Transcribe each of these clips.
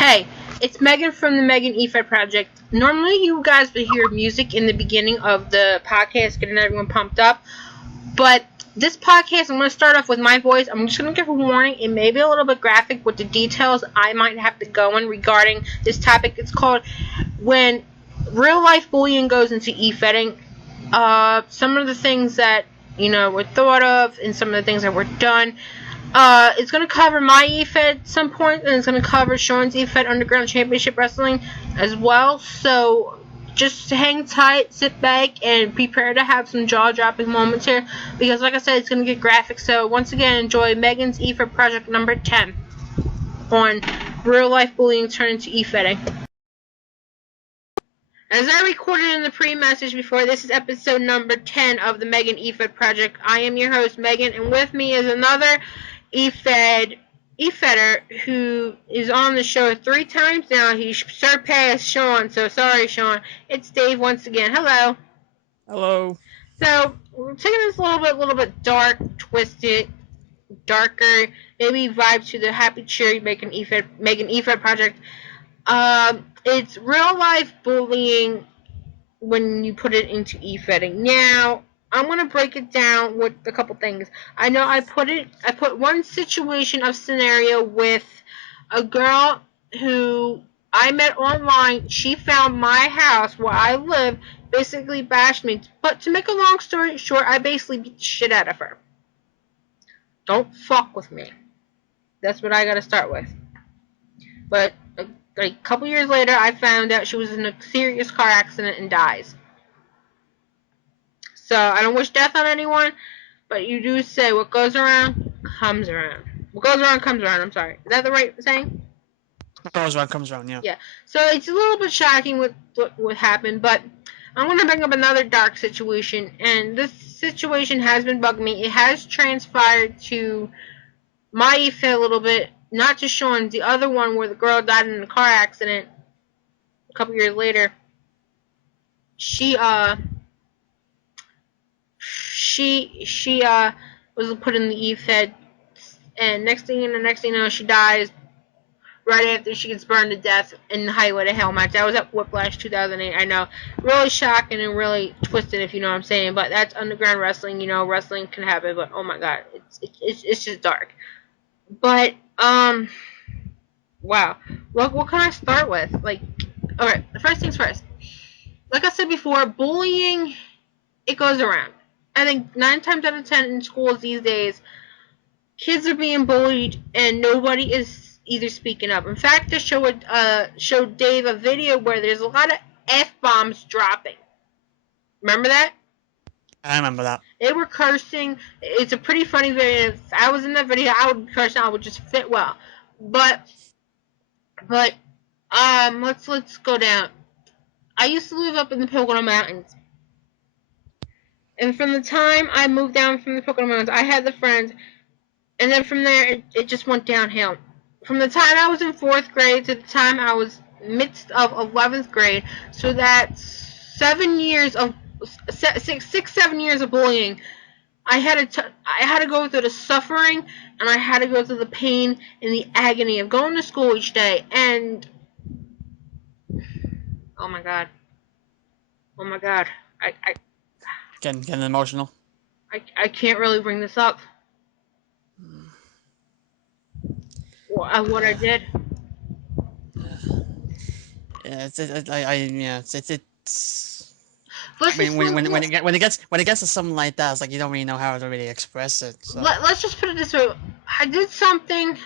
Hey, it's Megan from the Meagan Efed Project. Normally you guys would hear music in the beginning of the podcast, getting everyone pumped up. But this podcast, I'm going to start off with my voice. I'm just going to give a warning. It may be a little bit graphic with the details I might have to go in regarding this topic. It's called When Real Life Bullying Goes into Efedding. Some of the things that, were thought of and some of the things that were done. It's going to cover my Efed at some point, and it's going to cover Sean's Efed Underground Championship Wrestling as well. So just hang tight, sit back, and prepare to have some jaw-dropping moments here, because like I said, it's going to get graphic. So once again, enjoy Megan's Efed Project number 10 on real-life bullying turned into Efedding. As I recorded in the pre-message before, this is episode number 10 of the Megan Efed Project. I am your host, Megan, and with me is another Efedder who is on the show 3 times now. He surpassed Sean, so sorry, Sean. It's Dave once again. Hello. Hello. So we're taking this a little bit dark, twisted, darker, maybe vibe to the happy, cheery Megan Efed Project. It's real life bullying when you put it into Efedding. Now, I'm gonna break it down with a couple things. I know I put one situation of scenario with a girl who I met online. She found my house where I live, basically bashed me. But to make a long story short, I basically beat the shit out of her. Don't fuck with me. That's what I gotta start with. But a couple years later, I found out she was in a serious car accident and dies. So, I don't wish death on anyone, but you do say what goes around, comes around. What goes around, comes around, I'm sorry. Is that the right saying? What goes around, comes around, yeah. Yeah. So, it's a little bit shocking what happened, but I'm going to bring up another dark situation, and this situation has been bugging me. It has transpired to my Efed a little bit, not just Sean, the other one where the girl died in a car accident a couple years later. She was put in the Efed, and next thing you know, she dies right after she gets burned to death in the Highway to Hell match. That was at Whiplash 2008. I know, really shocking and really twisted, if you know what I'm saying. But that's underground wrestling. Wrestling can happen. But oh my god, it's just dark. But wow. What can I start with? Alright, the first things first. Like I said before, bullying, it goes around. I think 9 times out of 10 in schools these days, kids are being bullied and nobody is either speaking up. In fact, I showed Dave a video where there's a lot of F-bombs dropping. Remember that? I remember that. They were cursing. It's a pretty funny video. If I was in that video, I would curse and I would just fit well. But let's go down. I used to live up in the Pocono Mountains. And from the time I moved down from the Pocono Mountains, I had the friends. And then from there, it just went downhill. From the time I was in 4th grade to the time I was midst of 11th grade, so that's 7 years of 7 years of bullying. I had to go through the suffering, and I had to go through the pain and the agony of going to school each day. And oh my god, I Getting emotional. I can't really bring this up. What I did. Yeah, it's. Let's I mean, when it gets to something like that, it's like you don't really know how to really express it. So. Let's just put it this way. I did something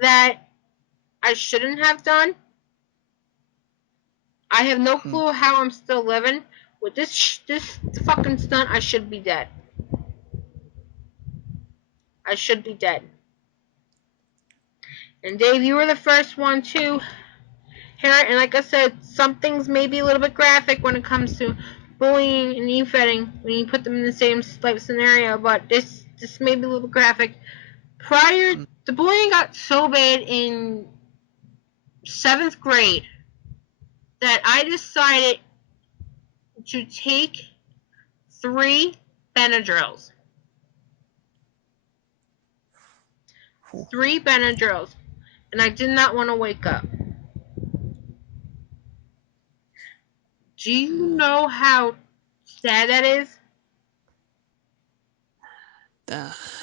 that I shouldn't have done. I have no clue how I'm still living. With this fucking stunt, I should be dead. I should be dead. And Dave, you were the first one to hear it. And like I said, some things may be a little bit graphic when it comes to bullying and Efedding when you put them in the same type of scenario. But this may be a little bit graphic. The bullying got so bad in 7th grade that I decided to take 3 Benadryls. 3 Benadryls. and I did not want to wake up. Do you know how sad that is?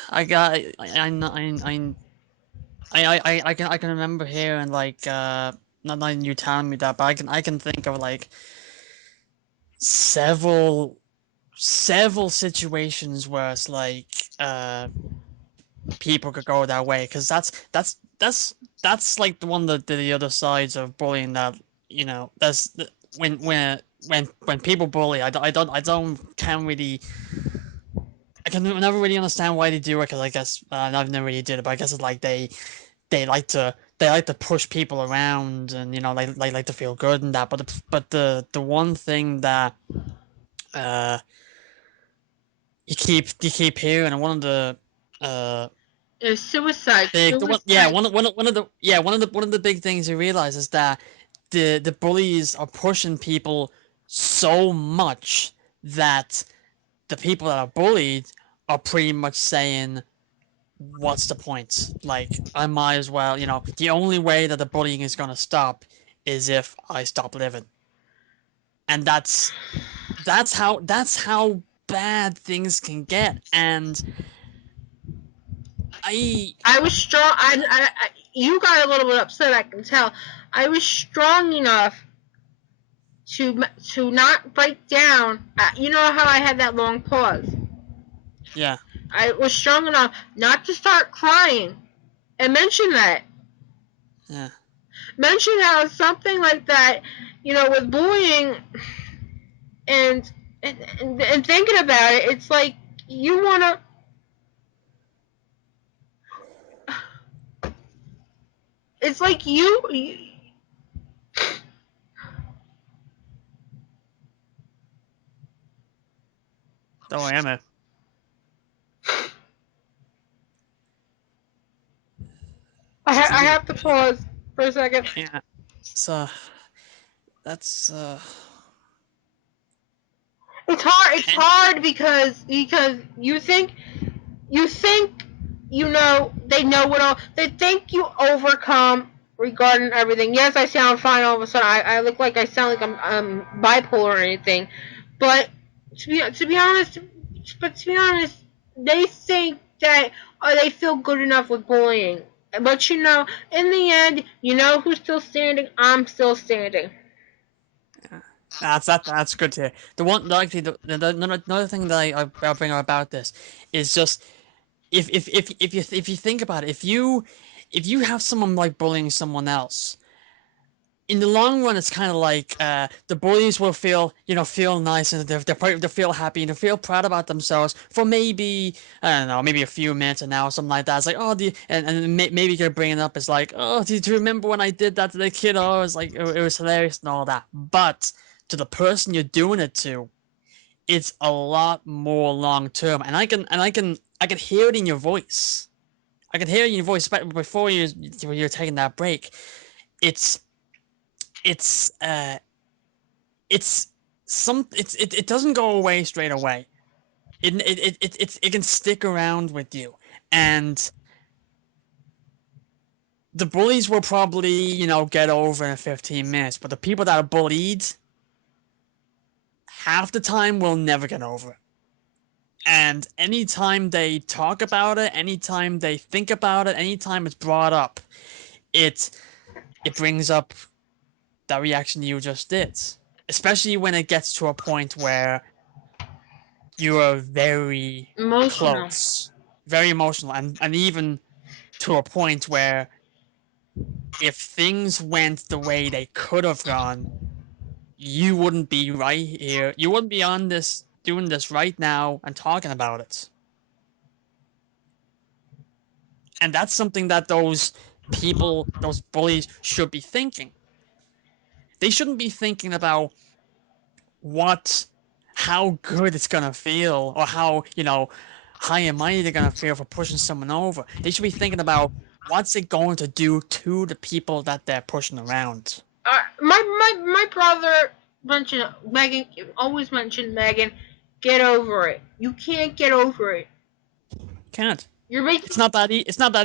I got I can remember hearing like not you telling me that, but I can think of like several situations where it's like people could go that way, because that's like the one that the other sides of bullying, that that's when people bully. I don't can really I can never really understand why they do it, because I guess I've never really did it, but I guess it's like they like to push people around, and like to feel good and that. But the one thing that uh you keep hearing, and one of the uh It's suicide. big the one yeah Suicide. one of the big things you realize is that the bullies are pushing people so much that the people that are bullied are pretty much saying, what's the point? Like, I might as well, the only way that the bullying is gonna stop is if I stop living. And that's how bad things can get. And I I was strong. You got a little bit upset. I can tell. I was strong enough to not break down. You know how I had that long pause. yeah. I was strong enough not to start crying and mention that. Yeah. Mention how something like that, with bullying and and thinking about it, it's like you wanna. It's like you. Oh, I am it. I have to pause for a second. Yeah. So that's It's hard. It's and hard because you think they know what all they think you overcome regarding everything. Yes, I sound fine. All of a sudden, I look like I sound like I'm bipolar or anything. But to be honest, they think that they feel good enough with bullying. But in the end, who's still standing? I'm still standing. that's good to hear. The one, like another thing that I'll bring up about this is just, if you think about it, if you have someone like bullying someone else, in the long run, it's kind of like the bullies will feel nice, and they feel happy, and they feel proud about themselves for maybe, I don't know, maybe a few minutes, an hour, something like that. It's like, oh, maybe you could bring it up. It's like, oh, do you remember when I did that to the kid? Oh, it was like it was hilarious and all that. But to the person you're doing it to, it's a lot more long term, and I can hear it in your voice. I can hear it in your voice, but before you're taking that break. It's it's uh it's it doesn't go away straight away. It can stick around with you. And the bullies will probably, get over in 15 minutes, but the people that are bullied, half the time will never get over it. And anytime they talk about it, anytime they think about it, anytime it's brought up, it it brings up that reaction you just did. Especially when it gets to a point where you are very Emotional. close, very emotional, and even to a point where, if things went the way they could have gone, you wouldn't be right here. You wouldn't be on this, doing this right now and talking about it. And that's something that those people, those bullies, should be thinking. They shouldn't be thinking about what how good it's gonna feel, or how, high and mighty they're gonna feel for pushing someone over. They should be thinking about, what's it going to do to the people that they're pushing around. My brother mentioned Megan. Always mentioned Megan. Get over it. You can't get over it. Can't. You're making It's not that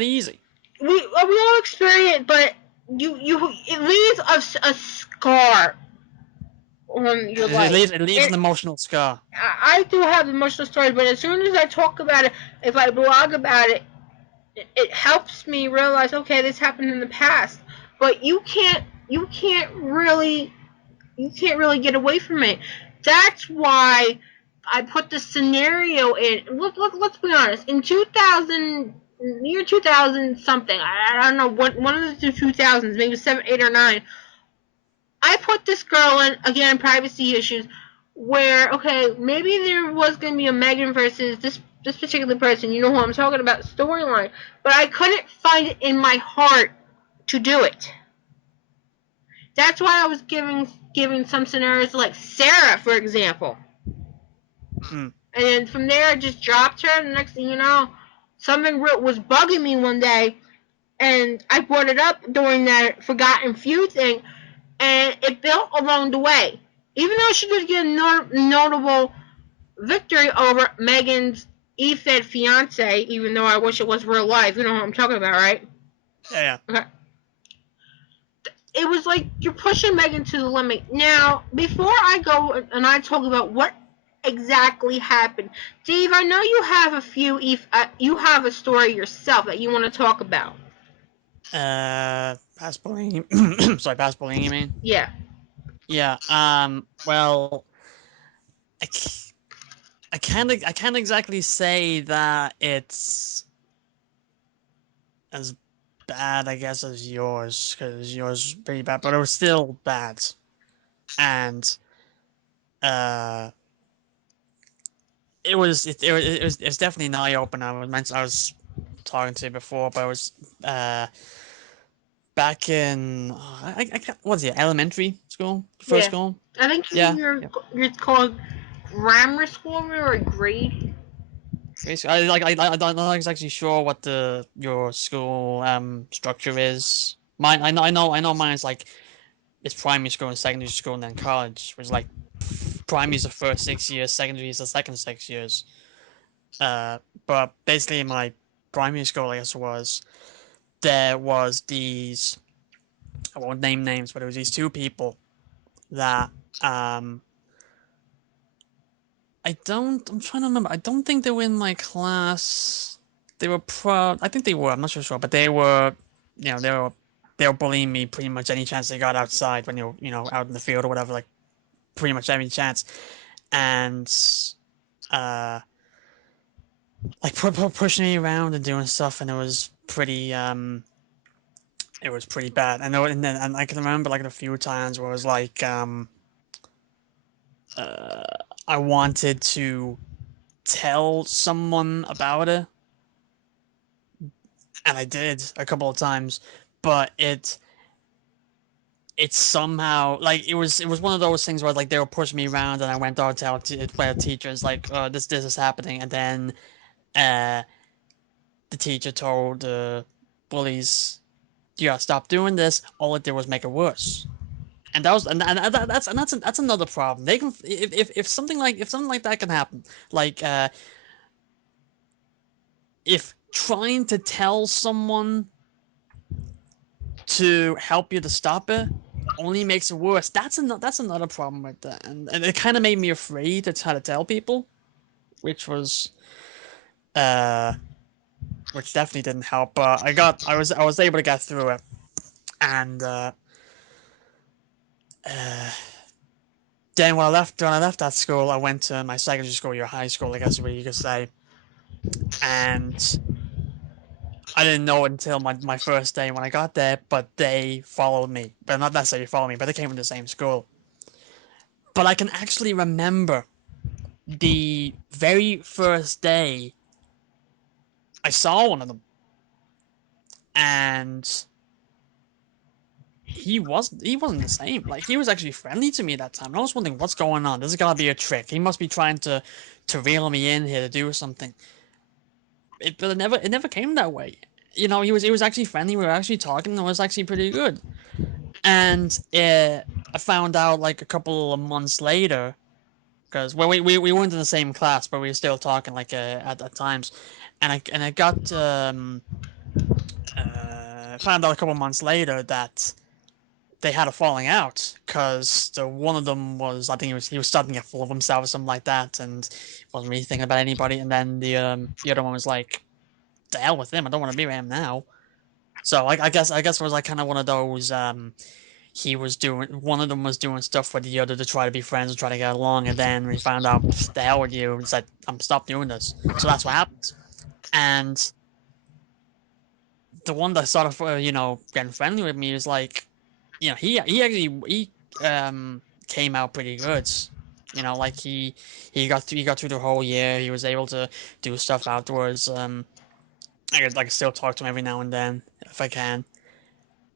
easy. we all experience, but it leaves a scar on your life. It leaves an emotional scar. I do have emotional stories, but as soon as I talk about it, if I blog about it, it helps me realize, okay, this happened in the past. But you can't really get away from it. That's why I put the scenario in. Let's be honest. In 2000, year 2000 something, I don't know what, one of the 2000s, maybe 7, 8, or 9. I put this girl in, again, privacy issues, where, okay, maybe there was going to be a Meagan versus this particular person, you know who I'm talking about, storyline, but I couldn't find it in my heart to do it. That's why I was giving some scenarios like Sarah, for example. Mm. And then from there, I just dropped her, and the next thing you know, something was bugging me one day, and I brought it up during that Forgotten Few thing, and it built along the way. Even though she did get a notable victory over Megan's Efed fiance, even though I wish it was real life. You know what I'm talking about, right? Yeah. Okay. It was like you're pushing Megan to the limit. Now, before I go and I talk about what exactly happened, Dave, I know you have you have a story yourself that you want to talk about. Past bullying. Sorry, past bullying. You mean? Yeah. Yeah. Well, I, I can't exactly say that it's as bad, I guess, as yours, because yours is pretty bad, but it was still bad. And uh, it was definitely an eye opener. I was talking to you before, but it was back in what's it, elementary school, first Yeah. school. I think Yeah, you're called grammar school or a grade. basically, I'm not exactly sure what the your school structure is. Mine, I know mine's like it's primary school and secondary school and then college, which is like primary is the first 6 years, secondary is the second 6 years. Uh, but basically, in my primary school, I guess there was these, I won't name names, but it was these two people that I'm trying to remember. I don't think they were in my class. I think they were. I'm not sure, but they were, you know, they were bullying me pretty much any chance they got outside when you know, out in the field or whatever, like pretty much every chance, and uh, like pushing me around and doing stuff, and it was pretty bad. And I can remember like a few times where it was like, uh, I wanted to tell someone about it, and I did a couple of times, but it's somehow like it was one of those things where like they were pushing me around, and I went out to tell teachers like, this is happening, and then uh the teacher told the bullies, "You gotta stop doing this." All it did was make it worse. And that was that's another problem. They can if something like that can happen, like if trying to tell someone to help you to stop it only makes it worse. That's another problem with that, and it kind of made me afraid to try to tell people, which was uh, which definitely didn't help. But I was able to get through it, and uh, then when I left that school, I went to my secondary school, your high school, I guess what you could say, and I didn't know it until my first day when I got there, but they followed me, but not necessarily followed me, but they came from the same school. But I can actually remember the very first day I saw one of them, and he wasn't the same. Like he was actually friendly to me at that time. And I was wondering what's going on. This is gotta be a trick. He must be trying to reel me in here to do something. But it never came that way. You know, he was actually friendly. We were actually talking. And it was actually pretty good. And I found out like a couple of months later because we weren't in the same class, but we were still talking like at times. And I got found out a couple months later that they had a falling out because the one of them was, I think he was starting to get full of himself or something like that, and wasn't really thinking about anybody. And then the other one was like, "The hell with him! I don't want to be with him now." So I guess it was like kind of one of those. He was doing one of them was doing stuff with the other to try to be friends and try to get along, and then we found out, "The hell with you," and said, "I'm stop doing this." So that's what happened. And the one that started, getting friendly with me is like, he actually came out pretty good. Like he got through the whole year. He was able to do stuff afterwards. I can still talk to him every now and then if I can.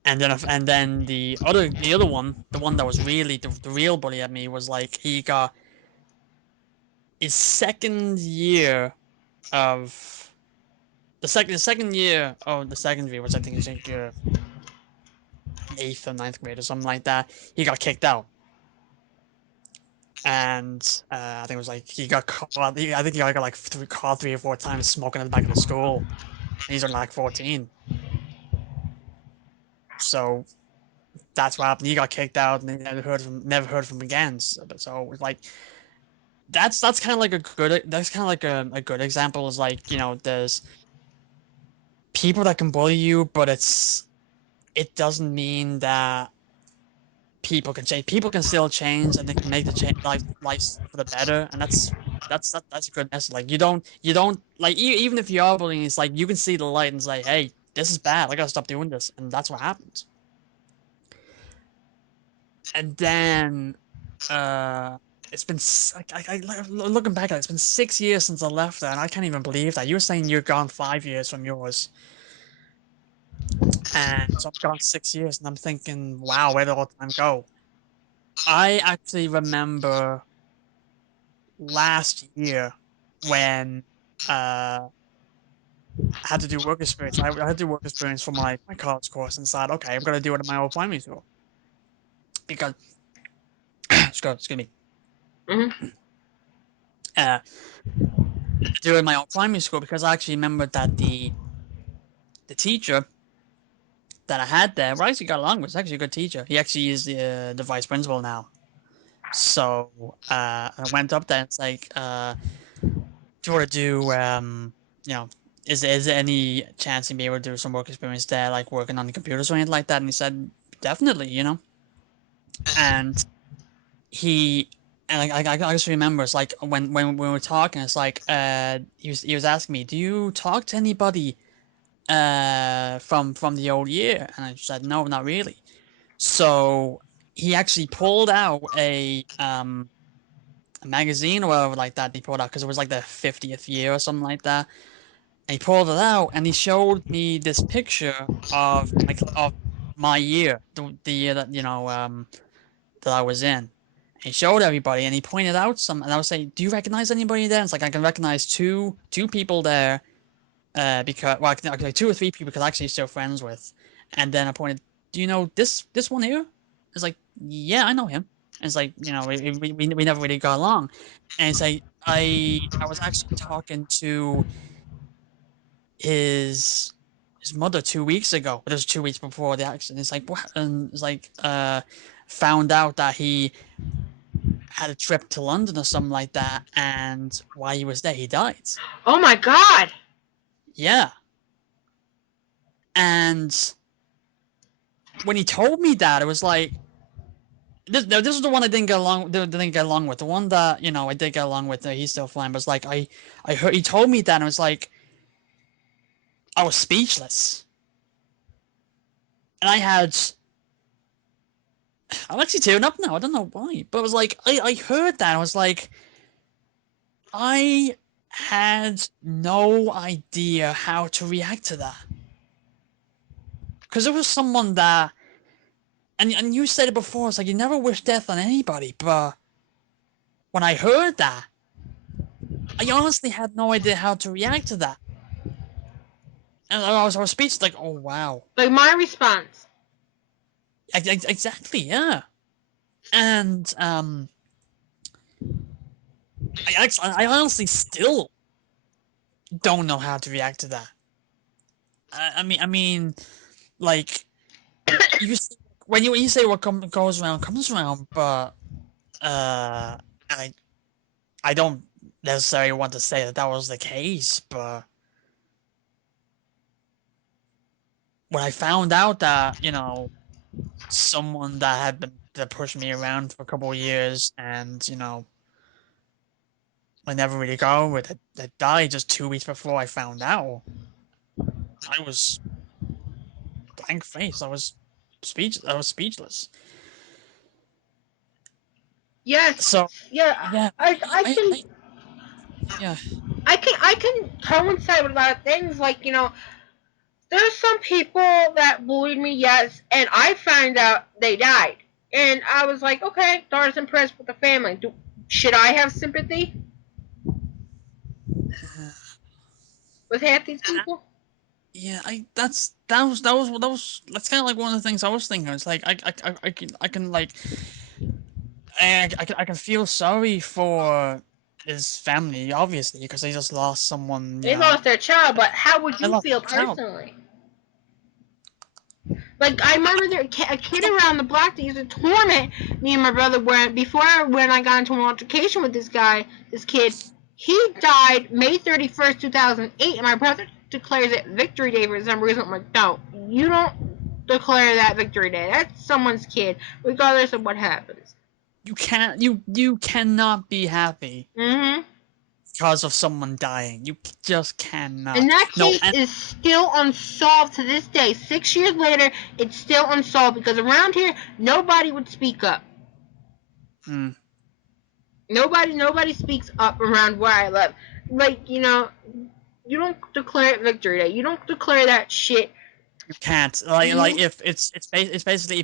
And then the other one, the one that was really the real bully at me, was like he got his second year of the second year of the secondary, which I think is like your eighth or ninth grade or something like that. He got kicked out, and I think it was like he got caught. I think he got like caught 3 or 4 times smoking in the back of the school. And he's only like 14, so that's what happened. He got kicked out, and they never heard from him again. So it was like that's kind of like a good example. Is like, there's people that can bully you, but it doesn't mean that people can change. People can still change, and they can make the change life for the better, and that's a good message. Like you don't like, even if you are bullying, it's like you can see the light and say, hey, this is bad. I gotta stop doing this, and that's what happens. And then uh. It's been looking back at it, it's been 6 years since I left there, and I can't even believe that. You were saying you're gone 5 years from yours, and so I'm gone 6 years, and I'm thinking, wow, where did all the time go? I actually remember last year when I had to do work experience. I had to do work experience for my college course, and said, okay, I'm gonna do it in my old primary school because excuse me, Mm-hmm. uh, do it in my old primary school because I actually remembered that the teacher that I had there, I actually got along with. Was actually a good teacher. He actually is the vice principal now. So I went up there and it's like, do you want to do, you know, is there any chance you'd be able to do some work experience there, like working on the computers or anything like that? And he said, definitely. And he, and I just remember, it's like when we were talking, it's like, he was asking me, do you talk to anybody from the old year? And I said, no, not really. So he actually pulled out a magazine or whatever like that. He pulled out because it was like the 50th year or something like that. And he pulled it out and he showed me this picture of my year, the year that that I was in. And he showed everybody and he pointed out some, and I was saying, "Do you recognize anybody there?" And it's like I can recognize two people there, because, well, I can, 2 or 3 people because I'm actually still friends with. And then I pointed, "Do you know this one here?" It's like, "Yeah, I know him." And it's like, we never really got along. And it's like I was actually talking to his his mother 2 weeks ago, but it was 2 weeks before the accident. It's like, what? And it's like, found out that he had a trip to London or something like that, and while he was there, he died. Oh my God! Yeah. And when he told me that, it was like, this is the one I didn't get along with. The one that, I did get along with, he's still fine, but it's like, I heard he told me that, and it was like, I was speechless. And I'm actually tearing up now. I don't know why, but it was like, I heard that. I was like, I had no idea how to react to that. Because it was someone that, and you said it before, it's like you never wish death on anybody, but when I heard that, I honestly had no idea how to react to that. And I was speechless, like, oh wow. Like my response. Exactly, yeah. And I honestly still don't know how to react to that. I mean, like you s- when you say what goes around comes around, but I I don't necessarily want to say that that was the case, but when I found out that someone that had been that pushed me around for a couple of years, and I never really got over it, that died just 2 weeks before I found out, I was blank faced. I was speechless. Yes, So yeah, yeah, I can yeah. I can coincide with a lot of things. Like, there's some people that bullied me, yes, and I found out they died. And I was like, okay, Dar's impressed with the family. Should I have sympathy with half these people? Yeah, I that's kind of like one of the things I was thinking. It's like I can like I can feel sorry for his family, obviously, because they just lost someone. They lost their child, but how would I you lost feel a child. personally? Like, I remember there a kid around the block that used to torment me and my brother when I got into an altercation with this kid. He died May 31st, 2008, and my brother declares it Victory Day for some reason. I'm like, no, you don't declare that Victory Day. That's someone's kid, regardless of what happens. You cannot be happy Mm-hmm. because of someone dying. You just And cannot. that No, case and is still unsolved to this day. 6 years later, it's still unsolved because around here, nobody would speak up. mm, Nobody speaks up around where I live. Like, you don't declare it Victory Day. You don't declare that shit. you can't. Like Mm-hmm. if it's basically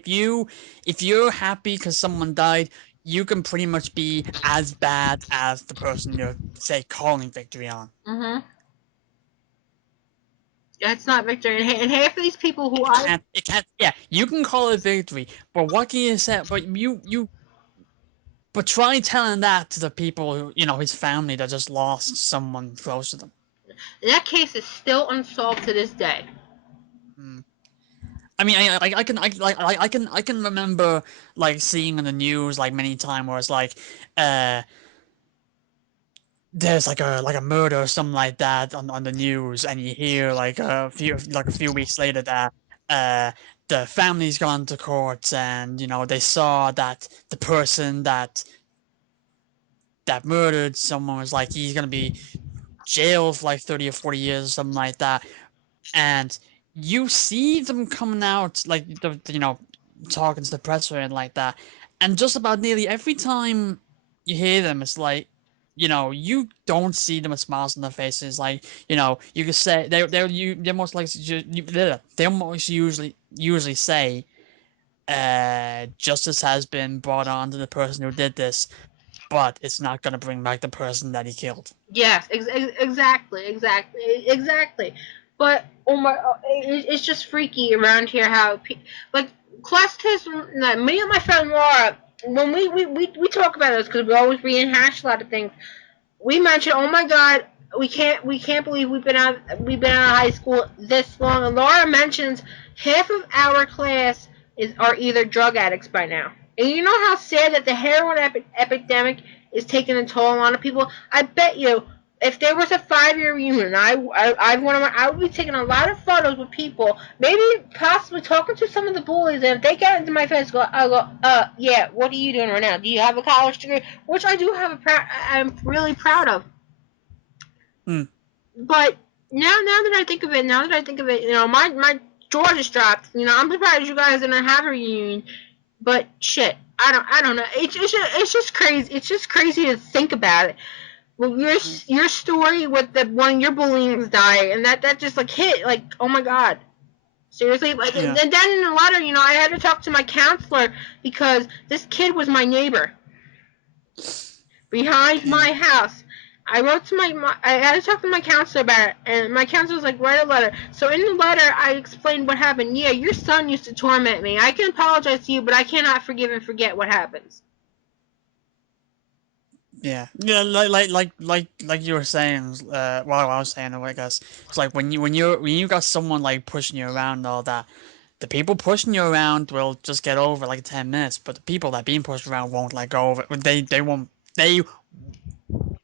if you're happy because someone died, you can pretty much be as bad as the person you're say calling victory on. Mm-hmm. That's not victory. And half of these people who I It can't. Yeah, you can call it victory, but what can you say? But try telling that to the people who, his family that just lost someone close to them. that case is still unsolved to this day. Hmm. I mean, I can remember like seeing on the news like many times where it's like, uh, there's like a murder or something like that on the news, and you hear like a few weeks later that uh the family's gone to court, and they saw that the person that murdered someone was like he's gonna be jailed for like 30 or 40 years or something like that. And you see them coming out like talking to the press and like that, and just about nearly every time you hear them, it's like you don't see them with smiles on their faces. Like you could say they're most likely they'll most usually say justice has been brought on to the person who did this, but it's not gonna bring back the person that he killed. Yes, exactly. But oh my, it's just freaky around here how like class test. Me and my friend Laura, when we talk about this because we always rehash a lot of things. We mentioned, oh my god, we can't believe we've been out of high school this long. And Laura mentions half of our class are either drug addicts by now. And you know how sad that the heroin epidemic is taking a toll on a lot of people. I bet you, if there was a 5-year reunion, I would be taking a lot of photos with people, maybe possibly talking to some of the bullies, and if they got into my face, I'll go, yeah, what are you doing right now? Do you have a college degree? Which I do have I'm really proud of. Hmm. But now that I think of it, my jaw just dropped. I'm surprised you guys didn't have a reunion. But shit, I don't know. It's just crazy. It's just crazy to think about it. Well, your story with the one your bullying died, and that just like hit like, oh my god. Seriously, like, and Yeah. then in the letter, I had to talk to my counselor because this kid was my neighbor behind Yeah. my house. I wrote to I had to talk to my counselor about it, and my counselor was like, write a letter. So in the letter, I explained what happened. Yeah, your son used to torment me. I can apologize to you, but I cannot forgive and forget what happens. Yeah, yeah, like you were saying, well, I was saying, I guess it's like when you got someone like pushing you around and all that, the people pushing you around will just get over it like 10 minutes, but the people that being pushed around won't let go of it. They won't. They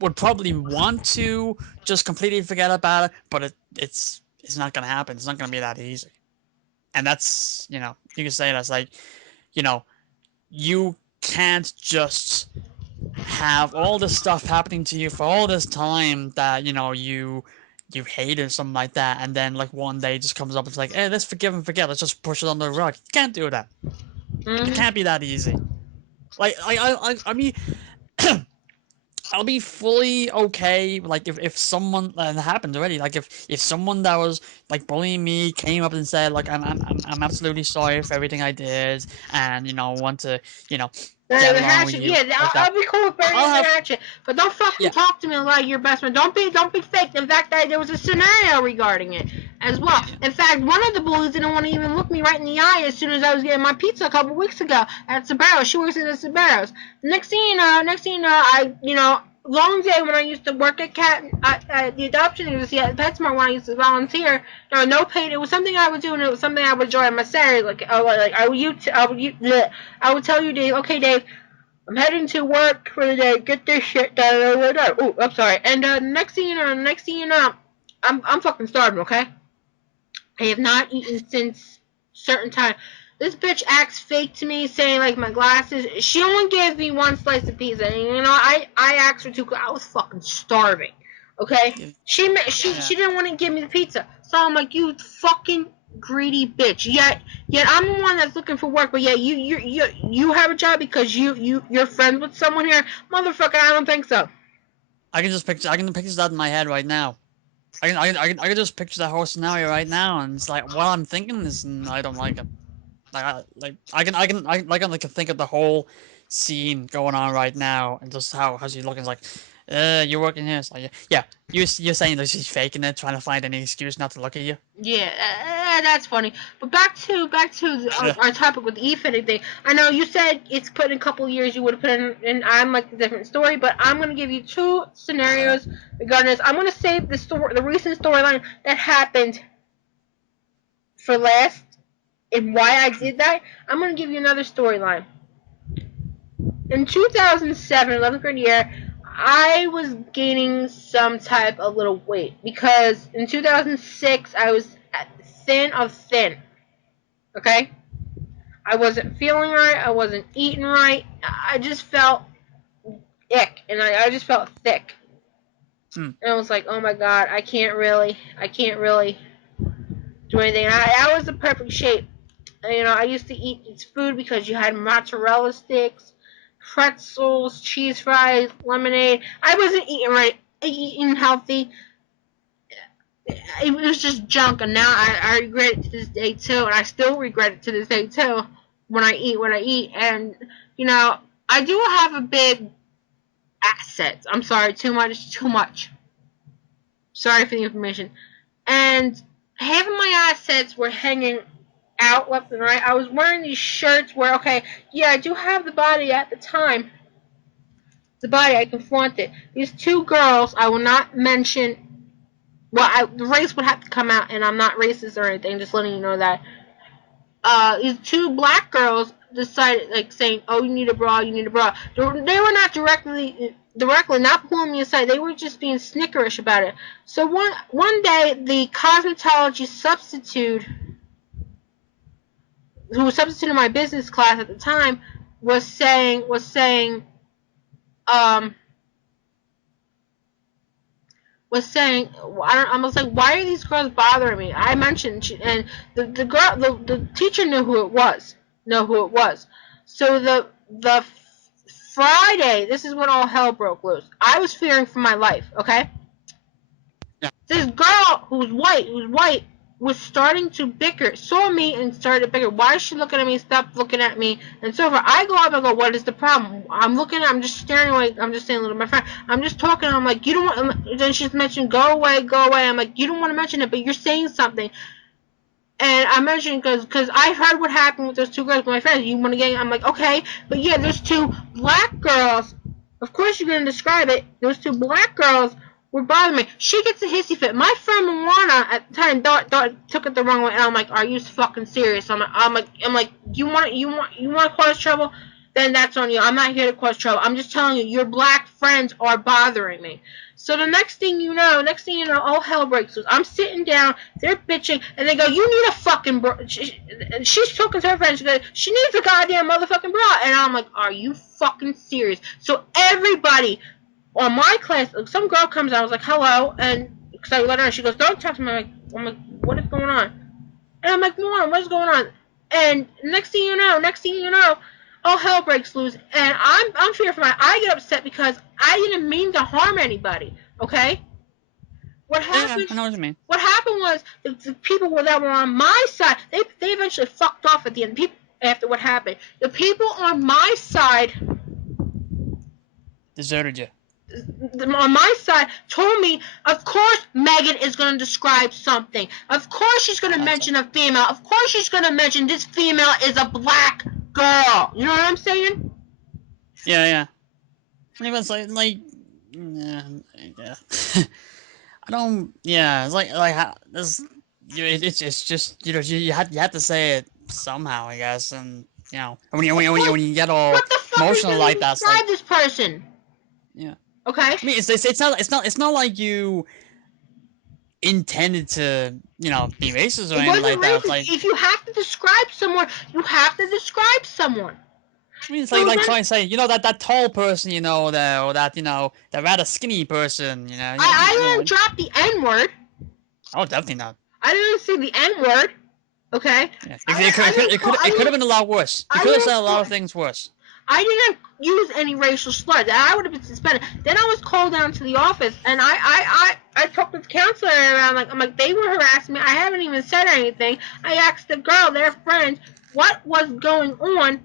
would probably want to just completely forget about it, but it's not gonna happen. It's not gonna be that easy. And that's, you can say that's like, you know, you can't just have all this stuff happening to you for all this time that, you hate or something like that, and then like one day just comes up and it's like, hey, let's forgive and forget. Let's just push it under the rug. You can't do that. It Mm-hmm. can't be that easy. Like I mean, I'll be fully okay, like if someone, and it happened already, like if someone that was like bullying me came up and said like I'm absolutely sorry for everything I did, and want to you know get The along with hatchet, you yeah, like that. I'll be cool with burning I'll the have hatchet, but don't fucking Yeah, talk to me like you're best friend. Don't be fake. In fact, there was a scenario regarding it as well. yeah. In fact, one of the bullies didn't want to even look me right in the eye as soon as I was getting my pizza a couple weeks ago at Sabaros. She works at the Sabaros. Next thing you know, long day when I used to work at the adoption agency at PetSmart when I used to volunteer. No paid. It was something I would do, and it was something I would enjoy on my Saturday. I would tell you, Dave. Okay, Dave. I'm heading to work for the day. Get this shit done. Oh, I'm sorry. And next thing you know, I'm fucking starving. Okay. I have not eaten since certain time. This bitch acts fake to me, saying like my glasses. She only gave me one slice of pizza, and I asked for two. I was fucking starving. Okay. Yeah. She didn't want to give me the pizza, so I'm like, you fucking greedy bitch. Yet I'm the one that's looking for work, but yeah, you have a job because you're friends with someone here, motherfucker. I don't think so. I can picture that in my head right now. I can just picture that whole scenario right now, and it's like what I'm thinking is, I don't like it. I can think of the whole scene going on right now, and just how she's looking. It's like, you're working here. It's like, yeah, you're saying that she's faking it, trying to find any excuse not to look at you. Yeah, that's funny. But back to Yeah. our topic with the Efed thing. I know you said it's put in a couple years. You would have put in I'm like a different story, but I'm gonna give you two scenarios regarding this. I'm gonna save the recent storyline that happened for last, and why I did that. I'm gonna give you another storyline. In 2007, 11th grade year, I was gaining some type of little weight because in 2006 I was thin of thin. Okay? I wasn't feeling right. I wasn't eating right. I just felt ick, and I just felt thick. Hmm. And I was like, oh my god, I can't really do anything. And I was the perfect shape. And, I used to eat this food because you had mozzarella sticks, pretzels, cheese fries, lemonade. I wasn't eating right, eating healthy. It was just junk, and now I regret it to this day too, and I still regret it to this day too. When I eat, and I do have a big assets. I'm sorry, too much. Sorry for the information. And half of my assets were hanging out left and right. I was wearing these shirts where, okay, yeah, I do have the body at the time. The body, I can flaunt it. These two girls, I will not mention. Well, the race would have to come out, and I'm not racist or anything. Just letting you know that. These two black girls decided, like, saying, "Oh, you need a bra, you need a bra." They were not directly not pulling me aside. They were just being snickerish about it. So one day, the cosmetology substitute, who was substituting my business class at the time, was saying, um, I was like, why are these girls bothering me? I mentioned, and the teacher knew who it was. So the Friday, this is when all hell broke loose. I was fearing for my life. Okay, Yeah. this girl who's white, was starting to bicker, saw me and started to bicker. Why is she looking at me? Stop looking at me. And so forth. I go up and go, what is the problem? I'm just staring away. I'm just saying, little my friend. I'm just talking. I'm like, you don't want, then she's mentioned, go away. I'm like, you don't want to mention it, but you're saying something. And I mentioned because I heard what happened with those two girls, my friends. You want to get? I'm like, okay, but yeah, there's two black girls. Of course, you're gonna describe it. Those two black girls were bothering me. She gets a hissy fit. My friend Moana at the time took it the wrong way, and I'm like, "Are you fucking serious?" I'm like, you want to cause trouble? Then that's on you. I'm not here to cause trouble. I'm just telling you, your black friends are bothering me. So the next thing you know, all hell breaks loose. I'm sitting down, they're bitching, and they go, "You need a fucking bra." She's talking to her friend. She goes, "She needs a goddamn motherfucking bra," and I'm like, "Are you fucking serious?" So everybody on my class, some girl comes out, I was like, "Hello," and because I let her know, she goes, "Don't talk to me." I'm like, "What is going on?" And I'm like, "Mom, what's going on?" And next thing you know, all hell breaks loose, and I'm fearful. I get upset because I didn't mean to harm anybody. Okay, what Yeah, happened? I know what you mean. What happened was the people that were on my side, they eventually fucked off at the end. People after what happened, the people on my side Deserted you. on my side told me, of course Megan is going to describe something. Of course she's going to mention a female. Of course she's going to mention this female is a black girl. You know what I'm saying? Yeah, yeah. And it was yeah. I don't. Yeah, it's like how this. It's just you had to say it somehow, I guess, and when you get all What the fuck are you emotional going to like that, it's like describe this person? yeah. Okay? I mean, it's not like you intended to be racist or It anything wasn't like that. It's racist. like If you have to describe someone, you have to describe someone. I mean, it's So like then trying to say that tall person that or that that rather skinny person I didn't drop the N word. oh definitely not. I didn't say the N word. Okay? Yeah, I didn't call. it could have been a lot worse. You I could have said didn't a lot call. of things worse. I didn't use any racial slurs. I would have been suspended. Then I was called down to the office, and I talked with the counselor, and I'm like, they were harassing me. I haven't even said anything. I asked the girl, their friend, what was going on,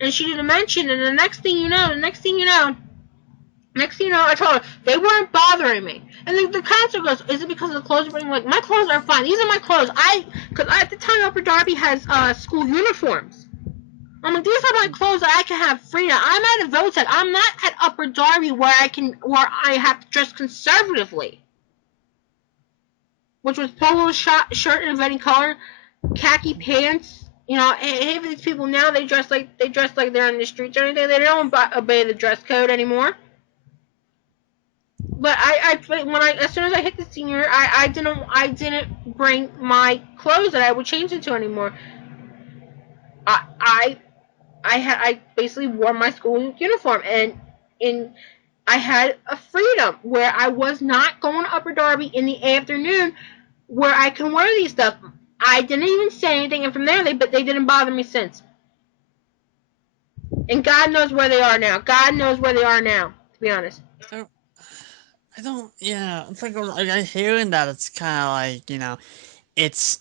and she didn't mention. And the next thing you know, I told her they weren't bothering me. And the counselor goes, "Is it because of the clothes you're wearing?" I'm like, my clothes are fine. These are my clothes. Because at the time, Upper Darby has school uniforms. I'm like, these are my clothes that I can have freedom. I'm at a Votech. I'm not at Upper Darby where I have to dress conservatively. Which was polo shirt in any color, khaki pants. And these people now they dress like they're in the streets or anything. They don't obey the dress code anymore. But as soon as I hit the senior, I didn't bring my clothes that I would change into anymore. I I basically wore my school uniform, and I had a freedom where I was not going to Upper Darby in the afternoon where I can wear these stuff. I didn't even say anything, and from there they didn't bother me since. And God knows where they are now. God knows where they are now, to be honest. I don't. Yeah, it's like I hearing that. It's kind of like it's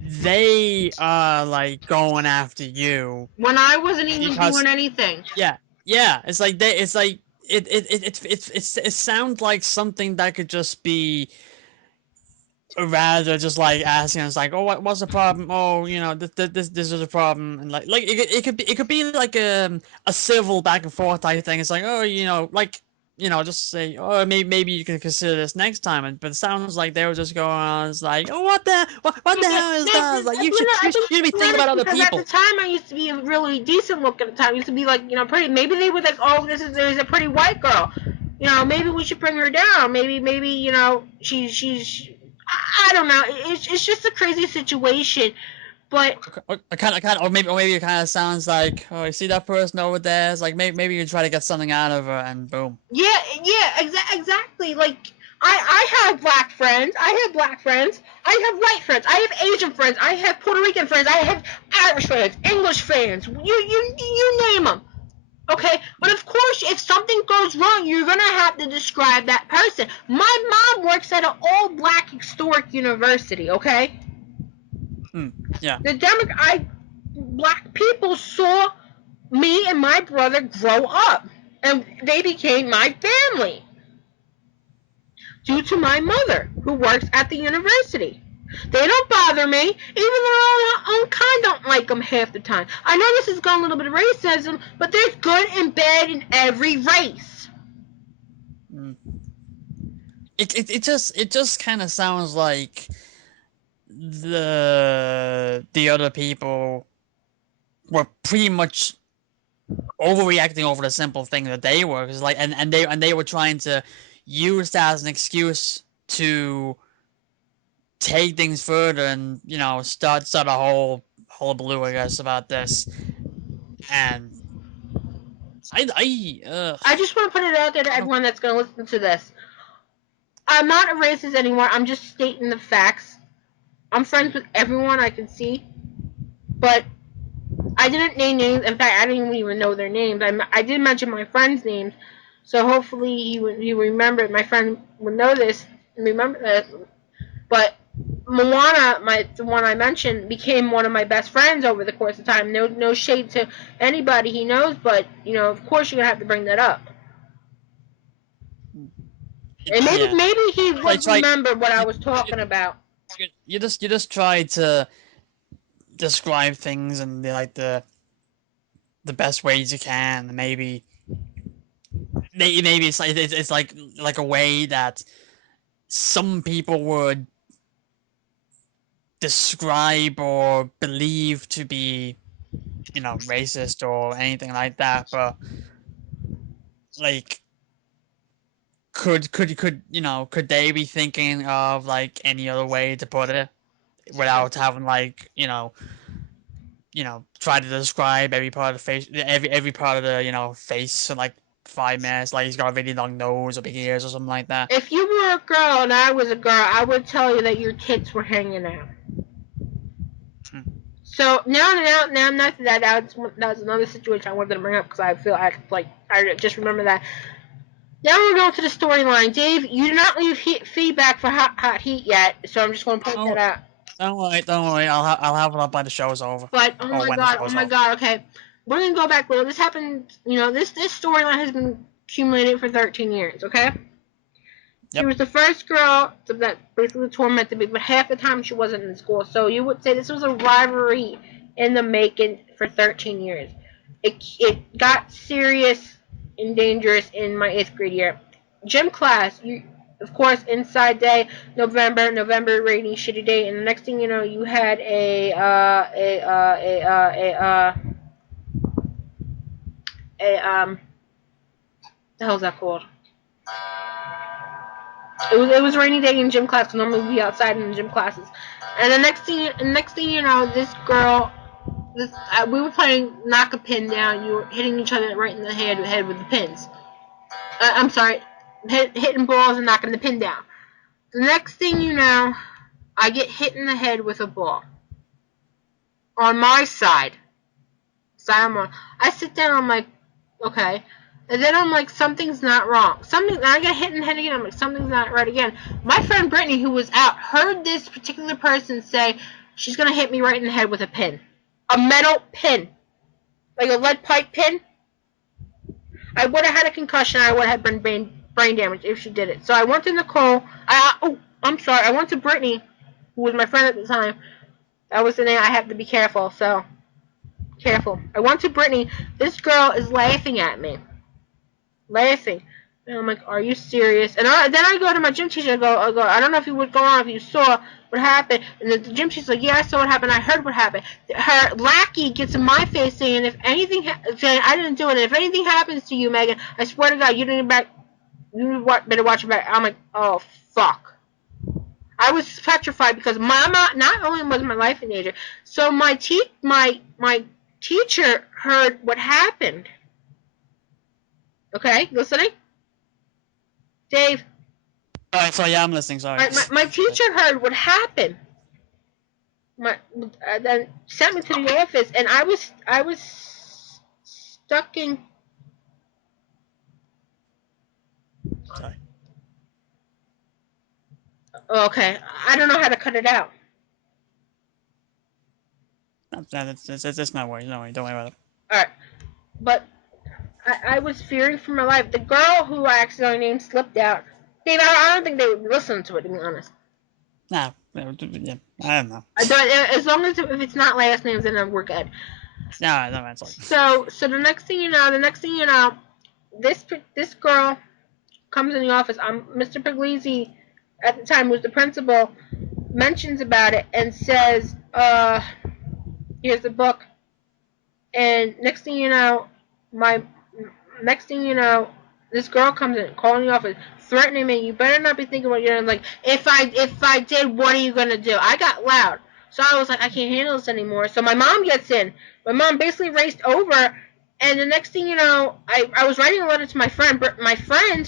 they are like going after you When I wasn't even because doing anything. yeah. It's like they. It's like it sounds like something that could just be rather just like asking us like, oh, what's the problem? Oh, this is a problem, and like it could be like a civil back and forth type thing. It's like, oh, like just say, oh, maybe you can consider this next time. But it sounds like they were just going on. It's like, oh, what the hell is that? It's like you should be thinking about other Because at the people. time I used to be really decent looking at the time. I used to be like, pretty. Maybe they were like, oh, there's a pretty white girl. Maybe we should bring her down. Maybe she's I don't know. It's just a crazy situation. But Or maybe it kind of sounds like, oh, you see that person over there? It's like maybe you try to get something out of her, and boom. yeah, exactly. Like I have black friends. I have black friends. I have white friends. I have Asian friends. I have Puerto Rican friends. I have Irish friends. English friends. You name them. Okay, but of course, if something goes wrong, you're gonna have to describe that person. My mom works at an all-black historic university. Okay, Yeah. black people saw me and my brother grow up, and they became my family due to my mother, who works at the university. They don't bother me, even though their own kind don't like them half the time. I know this is going a little bit of racism, but there's good and bad in every race. it just kind of sounds like the other people were pretty much overreacting over the simple thing that they were, cause like and they were trying to use that as an excuse to take things further and start a whole blue, I guess, about this. And I just want to put it out there to everyone that's going to listen to this. I'm not a racist anymore. I'm just stating the facts. I'm friends with everyone I can see, but I didn't name names. In fact, I didn't even know their names. I did mention my friends' names, so hopefully he remembered. My friend would know this and remember this. But Moana, the one I mentioned, became one of my best friends over the course of time. No shade to anybody he knows, but of course you're gonna have to bring that up. And maybe he would remember what I was talking about. You just try to describe things in the best ways you can. Maybe it's like a way that some people would describe or believe to be racist or anything like that, but like could they be thinking of like any other way to put it without having try to describe every part of the face, every part of the face in like 5 minutes, like he's got a really long nose or big ears or something like that. If you were a girl and I was a girl, I would tell you that your tits were hanging out. So now, not that was another situation I wanted to bring up because I just remember that. Now we're going to the storyline. Dave, you did not leave feedback for Hot Heat yet, so I'm just going to point that out. Don't worry. I'll have it up by the show's over. But oh my god, okay. We're gonna go back. Well, this happened. This storyline has been accumulated for 13 years. Okay. Yep. She was the first girl that basically tormented me, but half the time she wasn't in school. So you would say this was a rivalry in the making for 13 years. It got serious and dangerous in my 8th grade year. Gym class, of course, inside day, November, rainy, shitty day, and the next thing you know, you had the hell's that called? It was a rainy day in gym class, because normally we'd be outside in the gym classes. And the next thing you know, this girl, we were playing knock a pin down. You were hitting each other right in the head with the pins. I'm sorry, hitting balls and knocking the pin down. The next thing you know, I get hit in the head with a ball. On my side. I sit down, I'm like, okay. And then I'm like, something's not wrong. And I get hit in the head again. I'm like, something's not right again. My friend Brittany, who was out, heard this particular person say, she's going to hit me right in the head with a pin. A metal pin. Like a lead pipe pin. I would have had a concussion. I would have been brain damage if she did it. So I went to Nicole. I'm sorry. I went to Brittany, who was my friend at the time. That was the name. I have to be careful. So, careful. I went to Brittany. This girl is laughing at me. Laughing. And I'm like, are you serious? And then I go to my gym teacher. I go, I don't know if you would go on, if you saw what happened. And the gym teacher's like, yeah, I saw what happened. I heard what happened. Her lackey gets in my face saying, saying I didn't do it. And if anything happens to you, Megan, I swear to God, you better watch your back. I'm like, oh, fuck. I was petrified because Mama not only was my life endanger, so my teacher heard what happened. Okay, listening? Dave? Sorry, yeah, I'm listening, sorry. My teacher heard what happened. Then sent me to the office, and I was stuck in... Sorry. Okay, I don't know how to cut it out. It's no worries, don't worry about it. Alright, but I was fearing for my life. The girl who I accidentally named slipped out. Dave, I don't think they would listen to it, to be honest. Nah, yeah, I don't know. As long as if it's not last names, then we're good. No, that's like... So the next thing you know, this girl comes in the office. Mr. Puglisi, at the time, was the principal, mentions about it and says, here's the book. And next thing you know, this girl comes in, calling the office, threatening me. You better not be thinking what you're doing. Like, if I did, what are you gonna do? I got loud, so I was like, I can't handle this anymore. So my mom gets in. My mom basically raced over, and the next thing you know, I was writing a letter to my friend,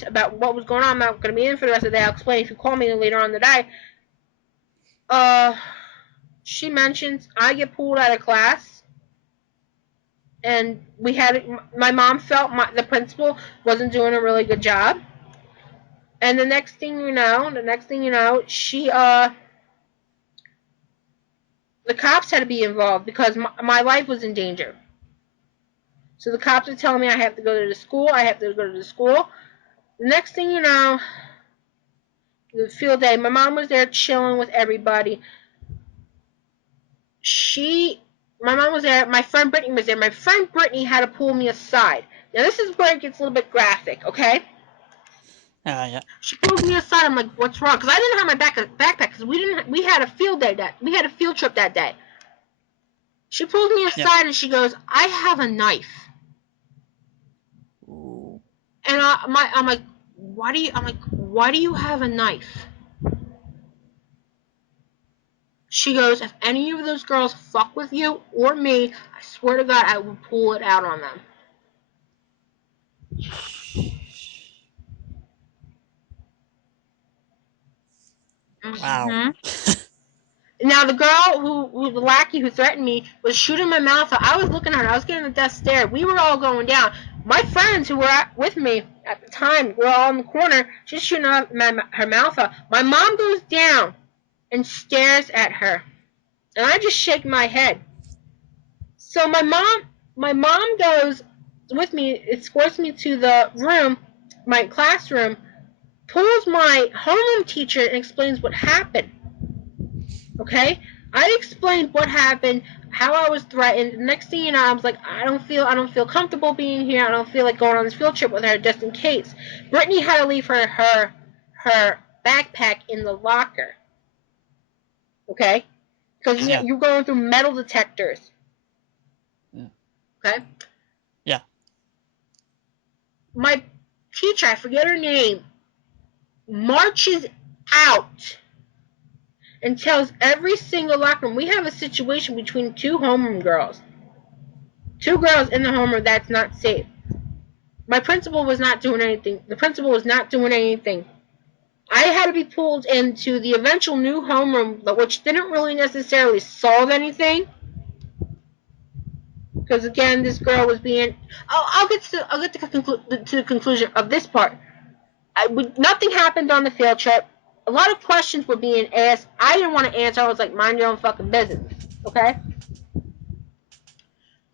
about what was going on. I'm not gonna be in for the rest of the day. I'll explain if you call me later on the day. She mentions I get pulled out of class. And my mom felt the principal wasn't doing a really good job. And the next thing you know, the cops had to be involved because my life was in danger. So the cops are telling me I have to go to the school. The next thing you know, the field day, my mom was there chilling with everybody. My mom was there. My friend Brittany was there. My friend Brittany had to pull me aside. Now this is where it gets a little bit graphic, okay? Yeah. She pulls me aside. I'm like, "What's wrong?" Because I didn't have my backpack because we had a field trip that day. She pulls me aside and she goes, "I have a knife." Ooh. And I'm like, "Why do you have a knife?" She goes, "If any of those girls fuck with you or me, I swear to God, I will pull it out on them." Wow. Now the girl the lackey who threatened me was shooting my mouth out. I was looking at her. I was getting the death stare. We were all going down. My friends who were with me at the time were all in the corner. She's shooting her mouth out. My mom goes down and stares at her, and I just shake my head. So my mom goes with me, escorts me to the room, my classroom, pulls my homeroom teacher and explains what happened. Okay? I explained what happened, how I was threatened. The next thing you know, I was like, I don't feel comfortable being here. I don't feel like going on this field trip with her just in case. Brittany had to leave her backpack in the locker. Okay? Because you're going through metal detectors. Yeah. Okay? Yeah. My teacher, I forget her name, marches out and tells every single locker room, we have a situation between two homeroom girls. Two girls in the homeroom that's not safe. My principal was not doing anything. The principal was not doing anything. I had to be pulled into the eventual new homeroom, which didn't really necessarily solve anything. Because again, this girl was being. I'll get to the conclusion of this part. Nothing happened on the field trip. A lot of questions were being asked. I didn't want to answer. I was like, mind your own fucking business. Okay?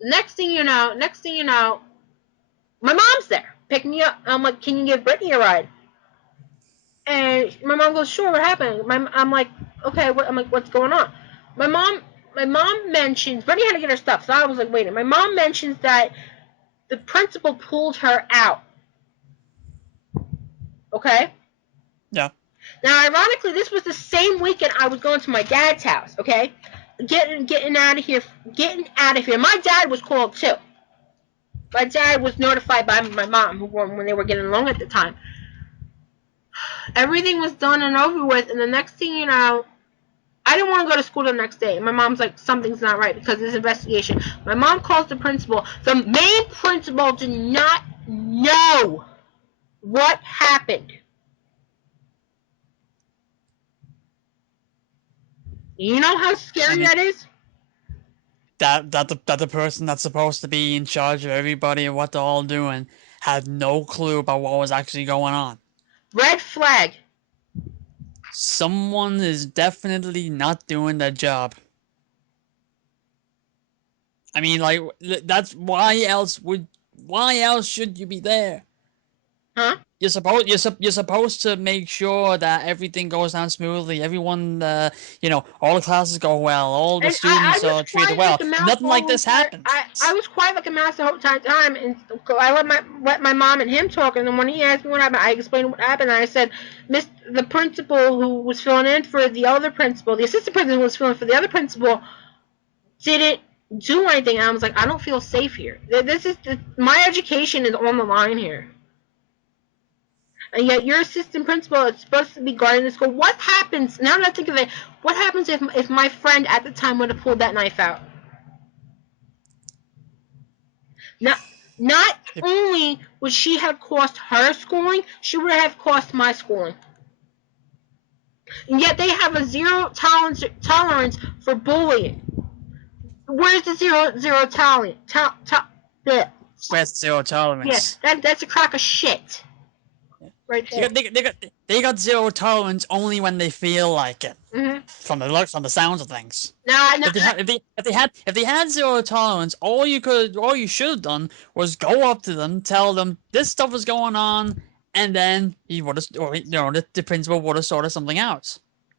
Next thing you know, my mom's there picking me up. I'm like, can you give Brittany a ride? And my mom goes, sure, what happened? I'm like, okay, what's going on? My mom mentions, Brittany had to get her stuff, so I was like, wait. My mom mentions that the principal pulled her out. Okay? Yeah. Now, ironically, this was the same weekend I was going to my dad's house, okay? Getting out of here. My dad was called too. My dad was notified by my mom when they were getting along at the time. Everything was done and over with, and the next thing you know, I didn't want to go to school the next day. My mom's like, something's not right because of this investigation. My mom calls the principal. The main principal did not know what happened. You know how scary that is? That the person that's supposed to be in charge of everybody and what they're all doing had no clue about what was actually going on. Red flag. Someone is definitely not doing their job. I mean, like, that's why else should you be there? Huh? You're supposed to make sure that everything goes down smoothly. Everyone, all the classes go well. All the And I students was are treated quiet like well. a mouse Nothing the like whole this entire. happened. I was quiet like a mouse the whole entire time, and I let my mom and him talk. And then when he asked me what happened, I explained what happened. And I said, the principal who was filling in for the other principal, the assistant principal who was filling for the other principal, didn't do anything. And I was like, I don't feel safe here. My education is on the line here. And yet your assistant principal is supposed to be guarding the school. What happens, now that I think of it, what happens if my friend at the time would have pulled that knife out? Not, not only would she have cost her schooling, she would have cost my schooling. And yet they have a zero tolerance for bullying. Where's the zero tolerance? Where's zero Yeah, tolerance? that's a crock of shit. Right there. They got zero tolerance only when they feel like it. Mm-hmm. From the sounds of things. Now, If they had zero tolerance, all you should have done was go up to them, tell them this stuff is going on, and then he would have, or the principal would have sorted something out.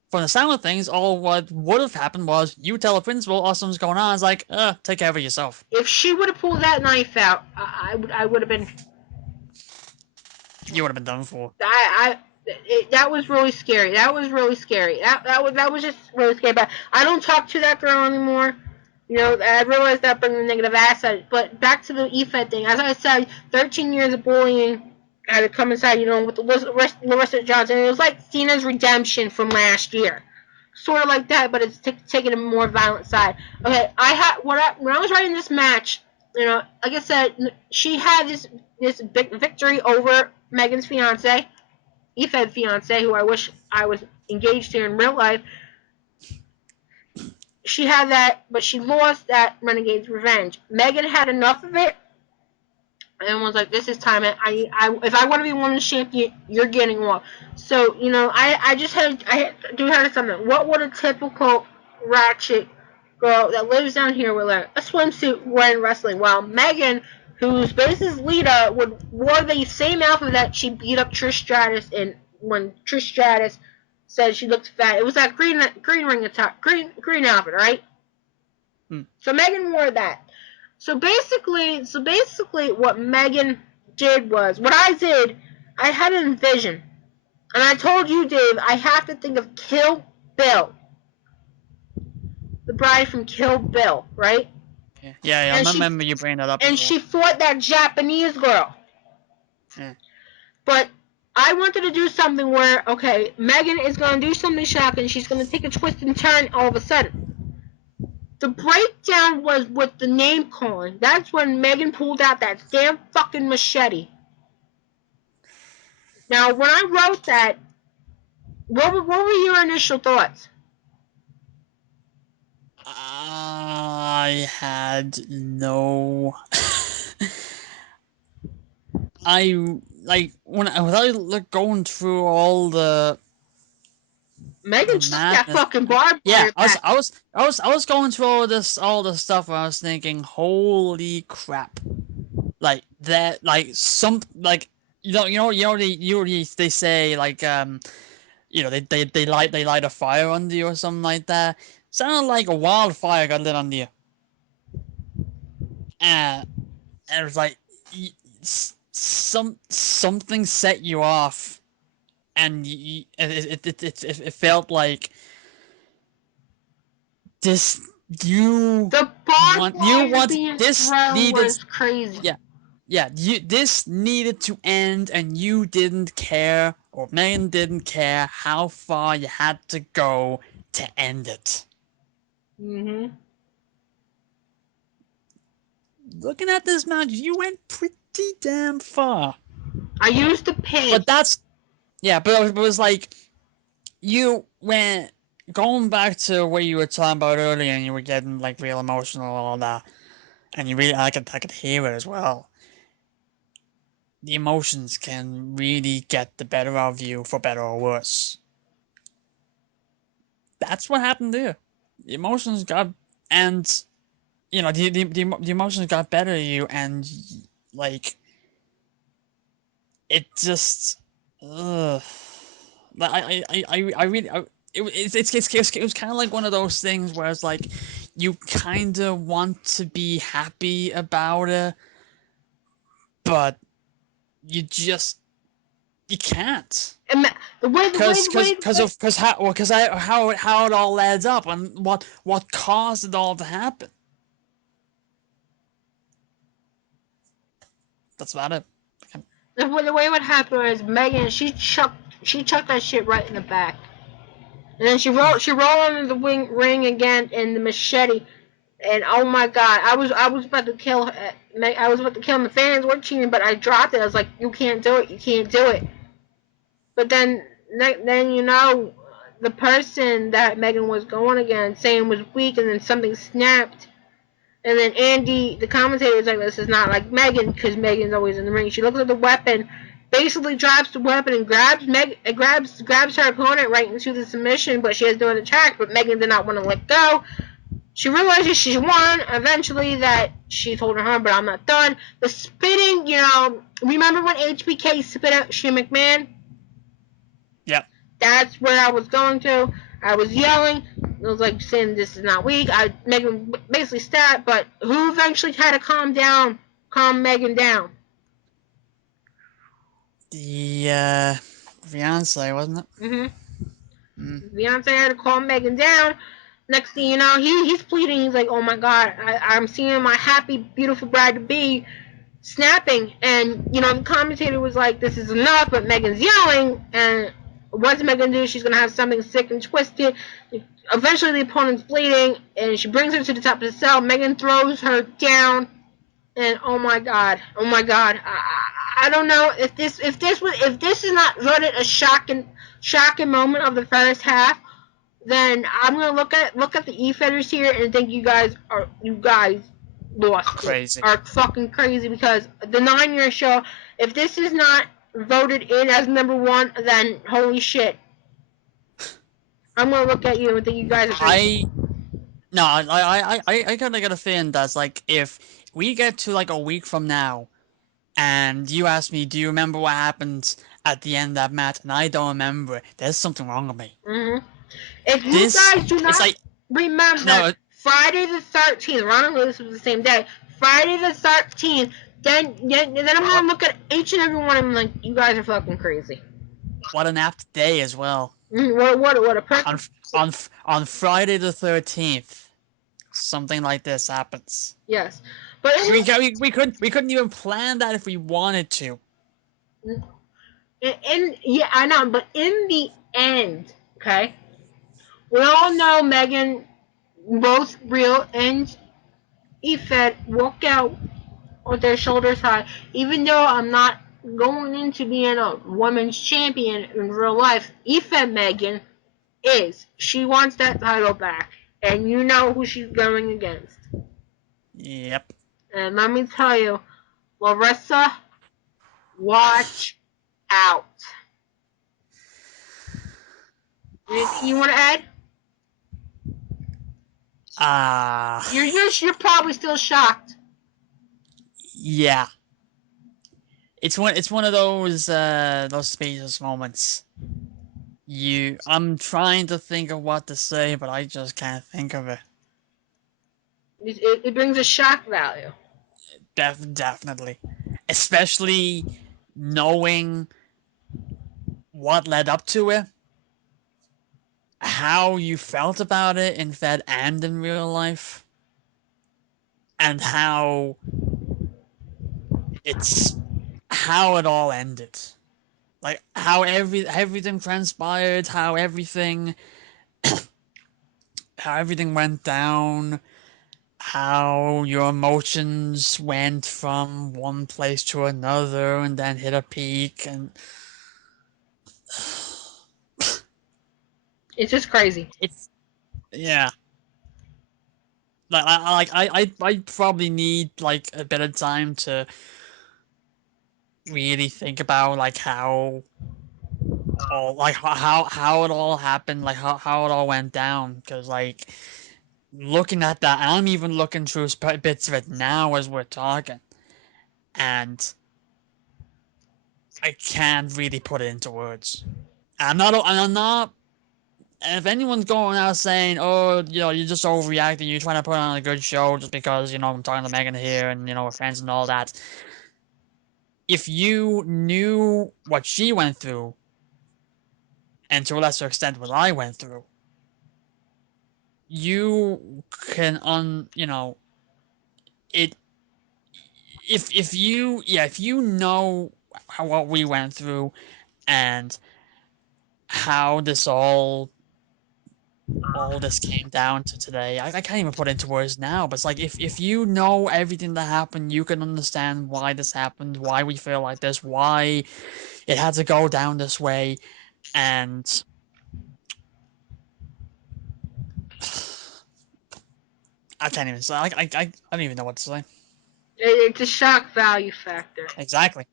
From the sound of things, all what would have happened was you tell the principal, oh, something's going on. It's like, take care of it yourself. if she would have pulled that knife out, I would have been. You would have been done for. That was really scary. That was really scary. That was just really scary. But I don't talk to that girl anymore. You know, I realized that brings a negative asset. But back to the Efed thing. As I said, 13 years of bullying had to come inside, you know, with Larissa Johnson. It was like Cena's redemption from last year. Sort of like that, but it's taking a more violent side. Okay, when I was writing this match, you know, like I said, she had this big victory over Megan's fiance, Efed's fiance, who I wish I was engaged to in real life. She had that, but she lost that Renegade's Revenge. Megan had enough of it and was like, "This is time. If I want to be women's champion, you're getting one." So you know, I do have something. What would a typical ratchet girl that lives down here would wear? A swimsuit wearing wrestling. While Megan, who's Base's leader, wore the same outfit that she beat up Trish Stratus in when Trish Stratus said she looked fat. It was that green ring attack, green outfit, right? So Megan wore that. So basically, what Megan did was, what I did, I had an envision. And I told you, Dave, I have to think of Kill Bill. The bride from Kill Bill, right? Yeah, I remember you bringing that up And before. she fought that Japanese girl. Yeah. But I wanted to do something where, okay, Megan is going to do something shocking. She's going to take a twist and turn all of a sudden. The breakdown was with the name calling. That's when Megan pulled out that damn fucking machete. Now, when I wrote that, what were your initial thoughts? I had no. I like when I was going through all the Megan took that fucking barbed yeah, wire back. I was going through all this stuff where I was thinking, holy crap, like that, like some like they say like they light a fire under you or something like that. Sounded like a wildfire got lit under you. And it was like something set you off, and it felt like this The barbed wire being thrown was crazy. This needed to end, and you didn't care, or Megan didn't care how far you had to go to end it. Mm-hmm. Looking at this match, you went pretty damn far. I used the pig. But it was like you went going back to what you were talking about earlier, and you were getting like real emotional and all that, and you really I could hear it as well. The emotions can really get the better of you, for better or worse. That's what happened there. The emotions got, and the emotions got better of you, and like it just, ugh. Like I really, it was kind of like one of those things where it's like, you kind of want to be happy about it, but you just, you can't. And the way, the way, the way, the way. How it all adds up and what caused it all to happen. That's about it. The way what happened was Megan, she chucked that shit right in the back, and then she rolled into the ring again in the machete, and oh my god, I was about to kill her. I was about to kill him. The fans were cheering, but I dropped it. I was like, you can't do it, you can't do it. But then the person that Megan was going against saying was weak, and then something snapped. And then Andy, the commentator, was like, "This is not like Megan, because Megan's always in the ring." She looks at the weapon, basically drops the weapon, and grabs her opponent right into the submission. But she has no attack. But Megan did not want to let go. She realizes she won. Eventually, that she told her, "But I'm not done." The spitting, remember when HBK spit out Shane McMahon? Yep. That's where I was going to. I was yelling. I was like saying this is not weak. I Megan basically stat, but who eventually had to calm Megan down? The fiance, wasn't it? Beyonce had to calm Megan down. Next thing you know, he's pleading. He's like, "Oh my God, I'm seeing my happy, beautiful bride to be snapping." And the commentator was like, "This is enough," but Megan's yelling, and what's Megan do? She's gonna have something sick and twisted. Eventually, the opponent's bleeding, and she brings her to the top of the cell. Megan throws her down, and oh my god, I don't know if this is not voted a shocking moment of the first half, then I'm gonna look at the Efeders here and think you guys lost Crazy. it, are fucking crazy, because the 9-year show. If this is not voted in as number one, then holy shit. I'm gonna look at you and think you guys are crazy. I kind of got a feeling that's like, if we get to like a week from now, and you ask me, do you remember what happened at the end of that match, and I don't remember it, there's something wrong with me. If you guys do not remember Friday the 13th, ironically this was the same day, Friday the 13th, then I'm gonna look at each and every one of them like, you guys are fucking crazy. What an apt day as well. What a perfect. On Friday the 13th, something like this happens. Yes, but we couldn't even plan that if we wanted to. Yeah, I know, but in the end, okay, we all know Megan, both Real and Efed, walk out with their shoulders high. Even though I'm not going into being a women's champion in real life, Efed Megan is. She wants that title back, and you know who she's going against. Yep. And let me tell you, Larissa, watch out. Anything you want to add? You're probably still shocked. Yeah. It's one of those spacious moments. I'm trying to think of what to say, but I just can't think of it. It brings a shock value. Definitely. Especially knowing what led up to it, how you felt about it in Fed and in real life, and how it all ended. Like, how everything transpired, how everything went down, how your emotions went from one place to another and then hit a peak, and it's just crazy. Yeah. I probably need like a bit of time to really think about like how how it all happened, like how it all went down, because like, looking at that, I'm even looking through bits of it now as we're talking, and I can't really put it into words. I'm not. And if anyone's going out saying, "Oh, you're just overreacting, you're trying to put on a good show just because I'm talking to Megan here and we're friends and all that," if you knew what she went through, and to a lesser extent what I went through, you can it. If you know what we went through and how all this came down to today. I can't even put it into words now, but it's like if you know everything that happened, you can understand why this happened, why we feel like this, why it had to go down this way, and I can't even say. I don't even know what to say. It's a shock value factor. Exactly.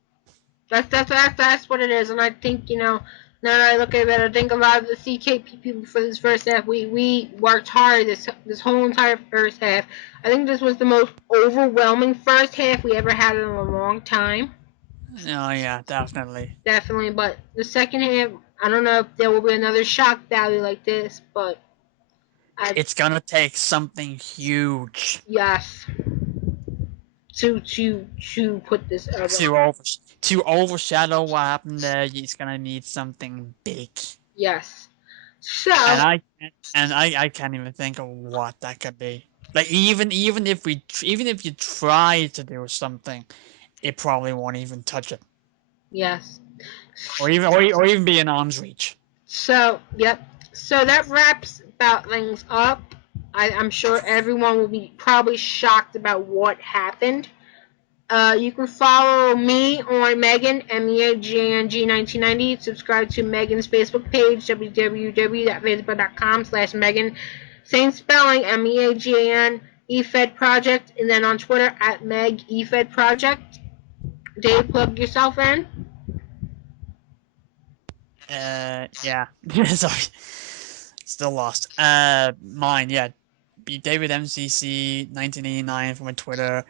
That's what it is, and I think now that I look at it, I think a lot of the CKP people for this first half, we worked hard this whole entire first half. I think this was the most overwhelming first half we ever had in a long time. Oh yeah, definitely. Definitely, but the second half, I don't know if there will be another shock value like this, but It's gonna take something huge. Yes. To put this over. To overshadow what happened there, it's gonna need something big. Yes. So. And I can't even think of what that could be. Like even if you try to do something, it probably won't even touch it. Yes. Or even be in arm's reach. So yep. So that wraps about things up. I'm sure everyone will be probably shocked about what happened. You can follow me on Meagan, MEAGANG1990. Subscribe to Meagan's Facebook page, www.facebook.com/Meagan. Same spelling, MEAGAN, Efed Project. And then on Twitter, @Meg Efed Project. Dave, plug yourself in. Yeah. Sorry. Still lost. Mine, yeah. Be David MCC 1989 from my Twitter.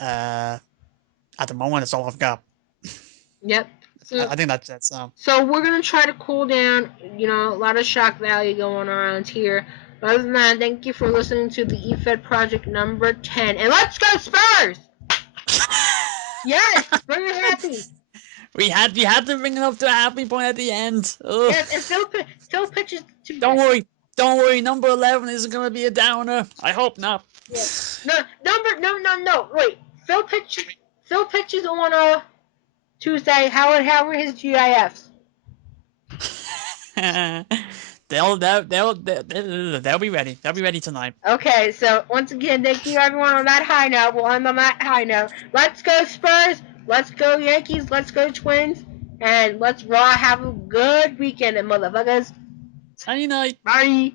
At the moment, it's all I've got. Yep. I think that's it. So we're gonna try to cool down. A lot of shock value going around here. But other than that, thank you for listening to the Efed Project number 10. And let's go Spurs! Yes, bring it happy. We had to bring it up to a happy point at the end. Ugh. Yes, and Phil pitches to. Don't worry. Number 11 isn't gonna be a downer. I hope not. Yeah. No. Wait, Phil pitches on Tuesday. How are his GIFs? They'll be ready. They'll be ready tonight. Okay, so once again, thank you everyone on that high note. We'll end on that high note. Let's go Spurs. Let's go Yankees. Let's go Twins. And let's have a good weekend, motherfuckers. Night night. Bye.